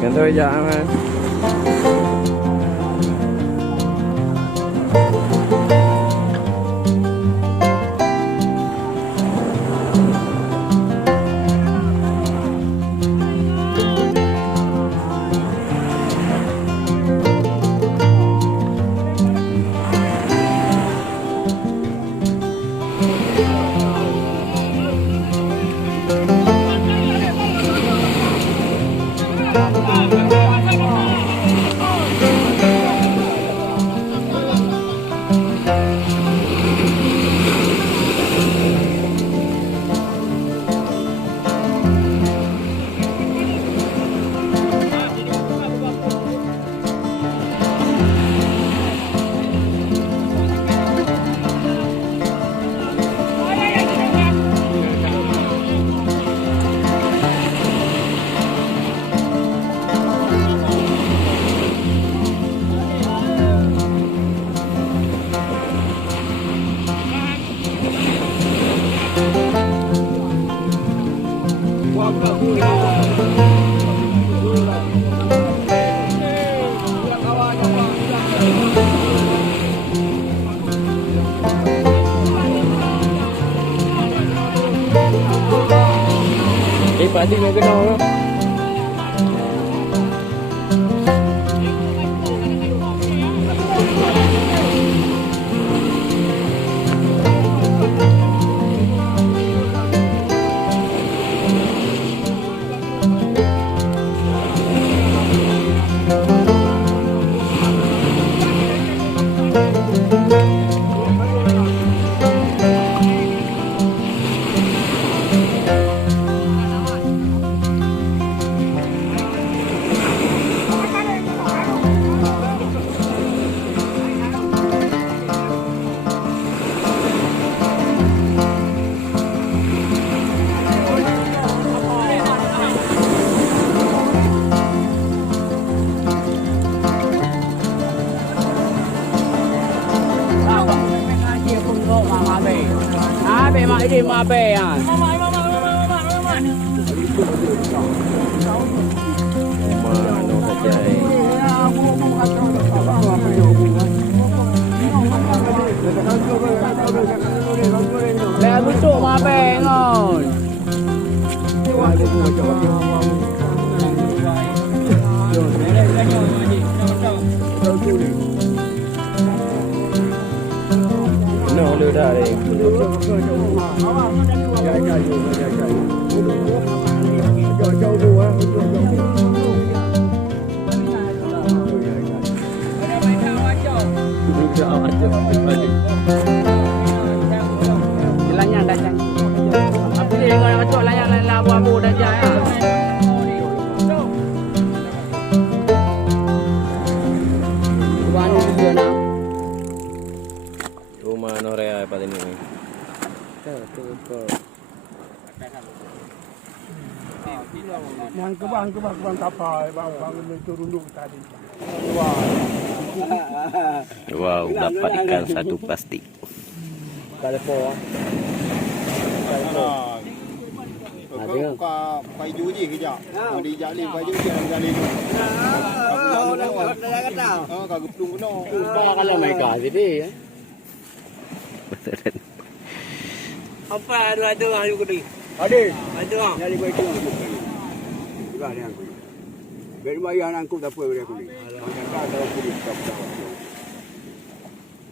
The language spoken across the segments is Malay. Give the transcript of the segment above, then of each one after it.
Ganito ay dyan man. Pati may ganawa. Ini mabe ya. Mano kajai. Lẹ busuk mabe ngon. Nó đưa ra đây. Lanyang dah jangan. Apa dia yang orang cakap lanyang labu dah jangan. Bukan dia nak. Rumah Norea pada ni. Yang kebang kapal, bang turun dulu tadi. Wow, dapat ikan satu plastik. Kalau Ada buka baju je kejap. Di jalin baju je jalin. Dah kata. Kau getung kena. kalau mereka jadi ya. Apa ada orang juga ni? Ada. Ada orang. Jadi baik tu. Juga ni aku. Beri bayar aku tak apa beri aku ni. Kata ada aku ni tak apa.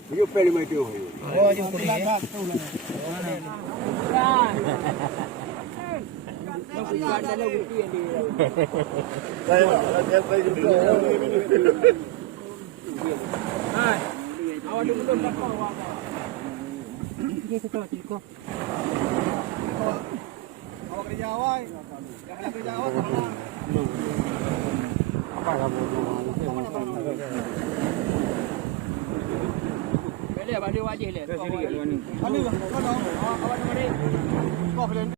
Dia pergi mai tu. Oh, dia kulit. Awak dulu tak kau. Dia kata cikgu. awak kerja awak. Yang kerja awak mana? Apa kamu? Boleh abang dia wajib le. Ada lah. Awak nama dia. Kau boleh